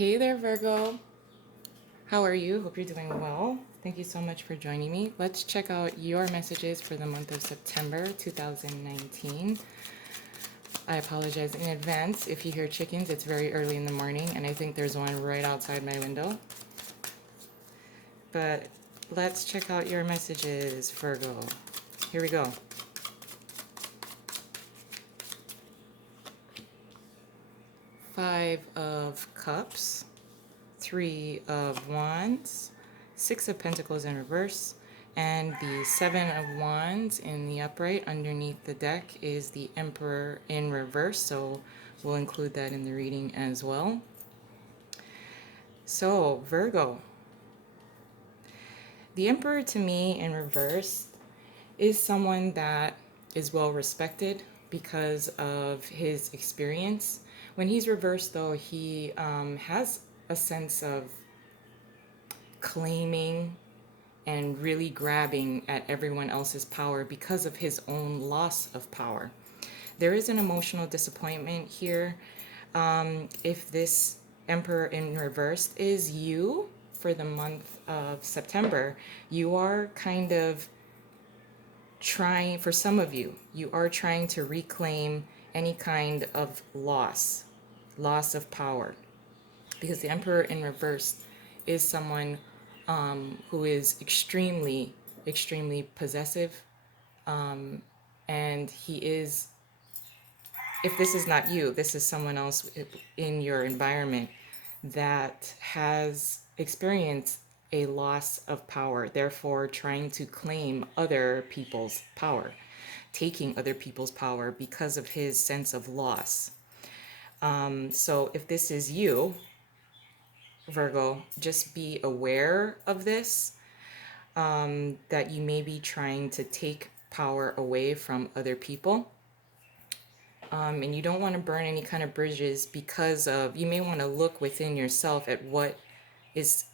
Hey there, Virgo. How are you? Hope you're doing well. Thank you so much for joining me. Let's check out your messages for the month of September 2019. I apologize in advance if you hear chickens. It's very early in the morning, and I think there's one right outside my window. But let's check out your messages, Virgo. Here we go. Five of Cups, Three of Wands, Six of Pentacles in reverse, and the Seven of Wands in the upright underneath the deck is the Emperor in reverse, so we'll include that in the reading as well. So, Virgo, the Emperor to me in reverse is someone that is well respected because of his experience. When he's reversed, though, he has a sense of claiming and really grabbing at everyone else's power because of his own loss of power. There is an emotional disappointment here. If this Emperor in reverse is you for the month of September, you are kind of trying, for some of you, you are trying to reclaim any kind of loss of power. Because the Emperor in reverse is someone who is extremely possessive. And he is, if this is not you, this is someone else in your environment that has experienced a loss of power, therefore trying to claim other people's power, taking other people's power because of his sense of loss. So if this is you, Virgo, just be aware of this, that you may be trying to take power away from other people. And you don't want to burn any kind of bridges because of, you may want to look within yourself at what is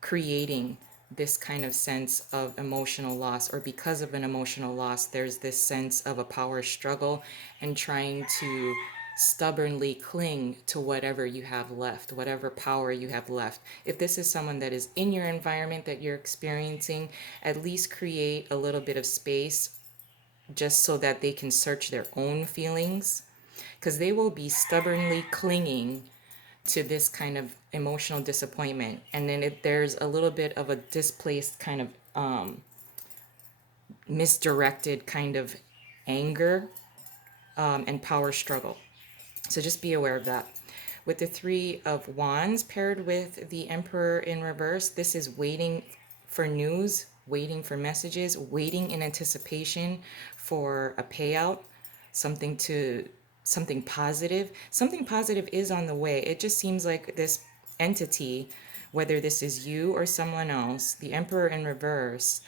creating this kind of sense of emotional loss, or because of an emotional loss, there's this sense of a power struggle and trying to stubbornly cling to whatever you have left, whatever power you have left. If this is someone that is in your environment that you're experiencing, at least create a little bit of space just so that they can search their own feelings, because they will be stubbornly clinging to this kind of emotional disappointment. And then if there's a little bit of a displaced kind of misdirected kind of anger and power struggle. So just be aware of that. With the Three of Wands paired with the Emperor in reverse, this is waiting for news, waiting for messages, waiting in anticipation for a payout, something to something positive. Something positive is on the way. It just seems like this entity, whether this is you or someone else, the Emperor in reverse,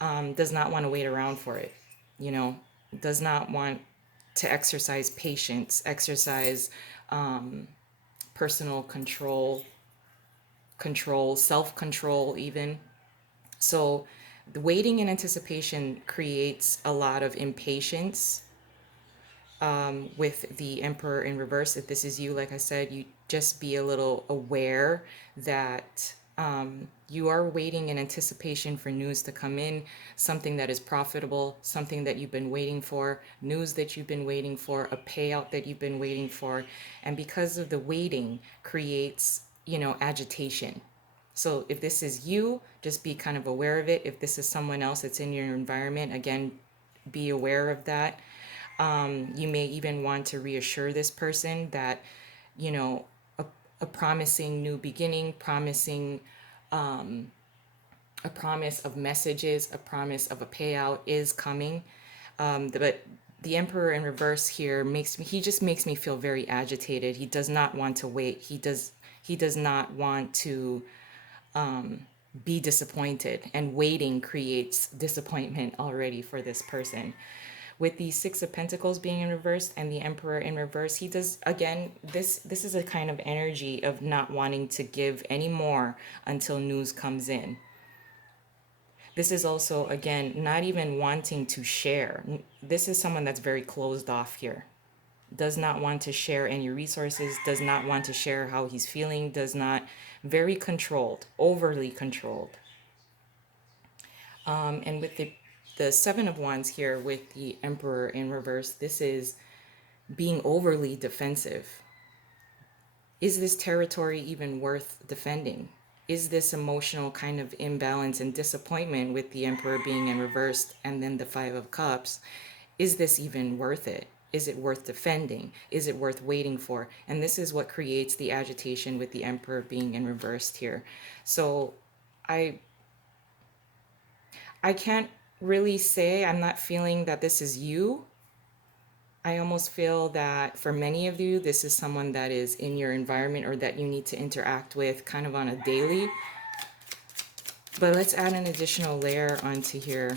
does not want to wait around for it. You know, does not want to exercise patience, exercise personal control, self-control even. So the waiting in anticipation creates a lot of impatience with the Emperor in reverse. If this is you, like I said, you just be a little aware that you are waiting in anticipation for news to come in, something that is profitable, something that you've been waiting for, news that you've been waiting for, a payout that you've been waiting for. And because of the waiting creates, agitation. So if this is you, just be kind of aware of it. If this is someone else that's in your environment, again, be aware of that. You may even want to reassure this person that, you know, a, a promising new beginning, a promise of messages, a promise of a payout is coming. But the Emperor in reverse here he just makes me feel very agitated. He does not want to wait. He does not want to be disappointed, and waiting creates disappointment already for this person. With the Six of Pentacles being in reverse and the Emperor in reverse, he does, again, this is a kind of energy of not wanting to give any more until news comes in. This is also, again, not even wanting to share. This is someone that's very closed off here. does not want to share any resources, does not want to share how he's feeling, does not, very controlled, overly controlled. And with the Seven of Wands here with the Emperor in reverse, this is being overly defensive. Is this territory even worth defending? Is this emotional kind of imbalance and disappointment with the Emperor being in reverse and then the Five of Cups? Is this even worth it? Is it worth defending? Is it worth waiting for? And this is what creates the agitation with the Emperor being in reversed here. So I I can't really say, I'm not feeling that this is you. I almost feel that for many of you, this is someone that is in your environment or that you need to interact with kind of on a daily. But let's add an additional layer onto here.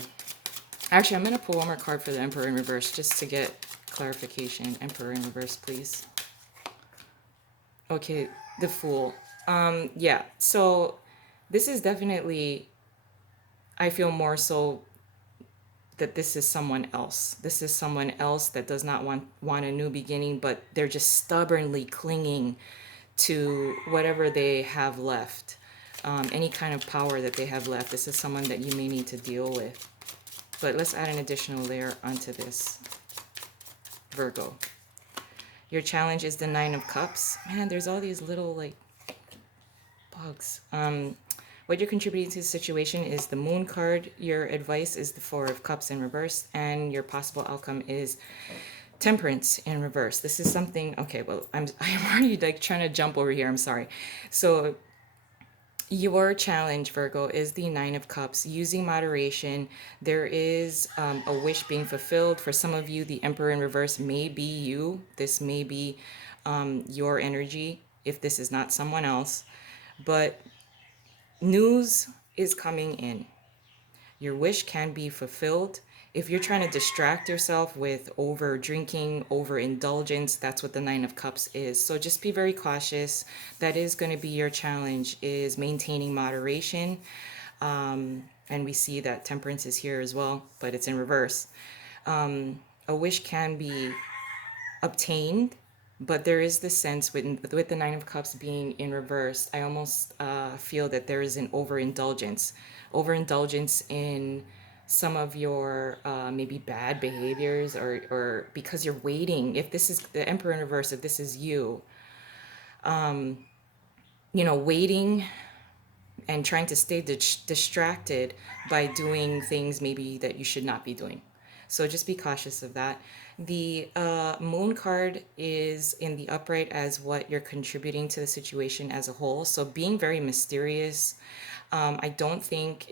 Actually, I'm going to pull one more card for the Emperor in reverse just to get clarification. Emperor in reverse, please. Okay, the Fool. Yeah, so this is definitely, I feel more so that this is someone else. This is someone else that does not want a new beginning, but they're just stubbornly clinging to whatever they have left, any kind of power that they have left. This is someone that you may need to deal with. But let's add an additional layer onto this, Virgo. Your challenge is the Nine of Cups. Man, there's all these little like bugs. What you're contributing to the situation is the Moon card. Your advice is the Four of Cups in reverse, and your possible outcome is Temperance in reverse. This is something. Okay, well, I'm already like trying to jump over here. I'm sorry. So your challenge, Virgo, is the Nine of Cups. Using moderation, there is a wish being fulfilled. For some of you, the Emperor in reverse may be you. This may be your energy if this is not someone else. But news is coming in. Your wish can be fulfilled. If you're trying to distract yourself with over drinking, over indulgence, that's what the Nine of Cups is. So just be very cautious. That is going to be your challenge, is maintaining moderation. And we see that Temperance is here as well, but it's in reverse. A wish can be obtained, but there is this sense with the Nine of Cups being in reverse, I almost feel that there is an overindulgence in some of your maybe bad behaviors, or because you're waiting. If this is the Emperor in reverse, if this is you, waiting and trying to stay distracted by doing things maybe that you should not be doing. So just be cautious of that. The Moon card is in the upright as what you're contributing to the situation as a whole. So being very mysterious. I don't think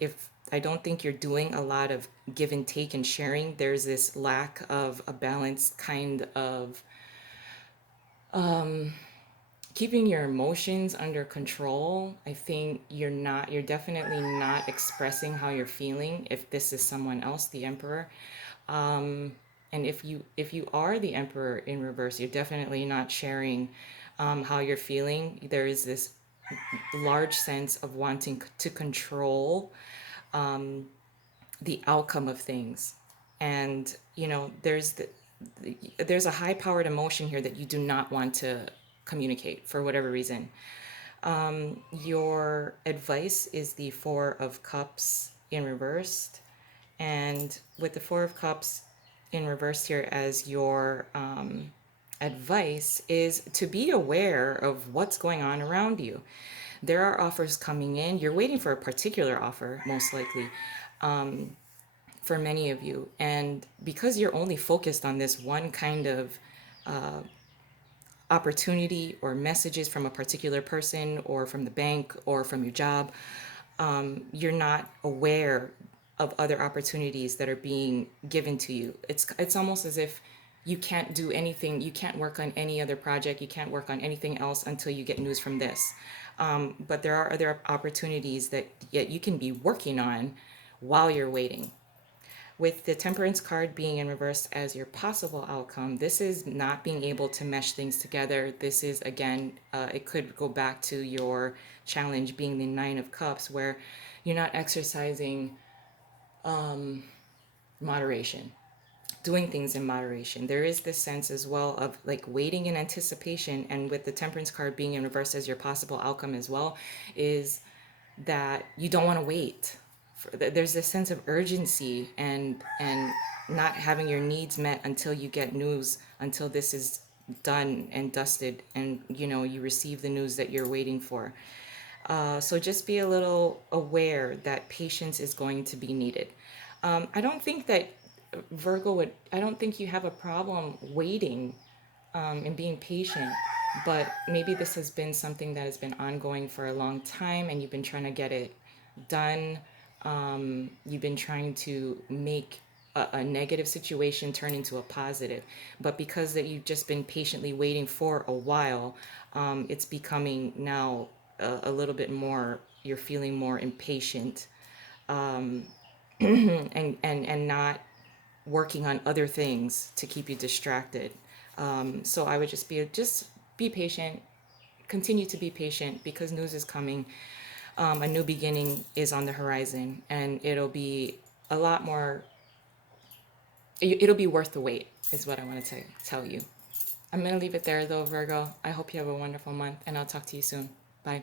you're doing a lot of give and take and sharing. There's this lack of a balanced kind of keeping your emotions under control. I think you're definitely not expressing how you're feeling if this is someone else, the Emperor. And if you are the Emperor in reverse, you're definitely not sharing how you're feeling. There is this large sense of wanting to control the outcome of things. And there's a high powered emotion here that you do not want to communicate for whatever reason. Your advice is the Four of Cups in reversed. And with the Four of Cups in reverse here as your advice is to be aware of what's going on around you. There are offers coming in. You're waiting for a particular offer, most likely, for many of you. And because you're only focused on this one kind of opportunity or messages from a particular person or from the bank or from your job, you're not aware of other opportunities that are being given to you. It's almost as if you can't do anything, you can't work on any other project, you can't work on anything else until you get news from this. But there are other opportunities that yet you can be working on while you're waiting. With the Temperance card being in reverse as your possible outcome, this is not being able to mesh things together. This is, again, it could go back to your challenge being the Nine of Cups, where you're not exercising moderation. doing things in moderation. There is this sense as well of like waiting in anticipation, and with the Temperance card being in reverse as your possible outcome as well, is that you don't want to wait. There's this sense of urgency and not having your needs met until you get news, until this is done and dusted, and you receive the news that you're waiting for. So just be a little aware that patience is going to be needed. I don't think that Virgo would, I don't think you have a problem waiting and being patient, but maybe this has been something that has been ongoing for a long time and you've been trying to get it done. You've been trying to make a negative situation turn into a positive, but because that you've just been patiently waiting for a while, it's becoming now a little bit more, you're feeling more impatient, and not working on other things to keep you distracted. So I would just be patient, continue to be patient, because news is coming. A new beginning is on the horizon, and it'll be a lot more. It'll be worth the wait, is what I want to tell you. I'm gonna leave it there though, Virgo. I hope you have a wonderful month, and I'll talk to you soon. Bye.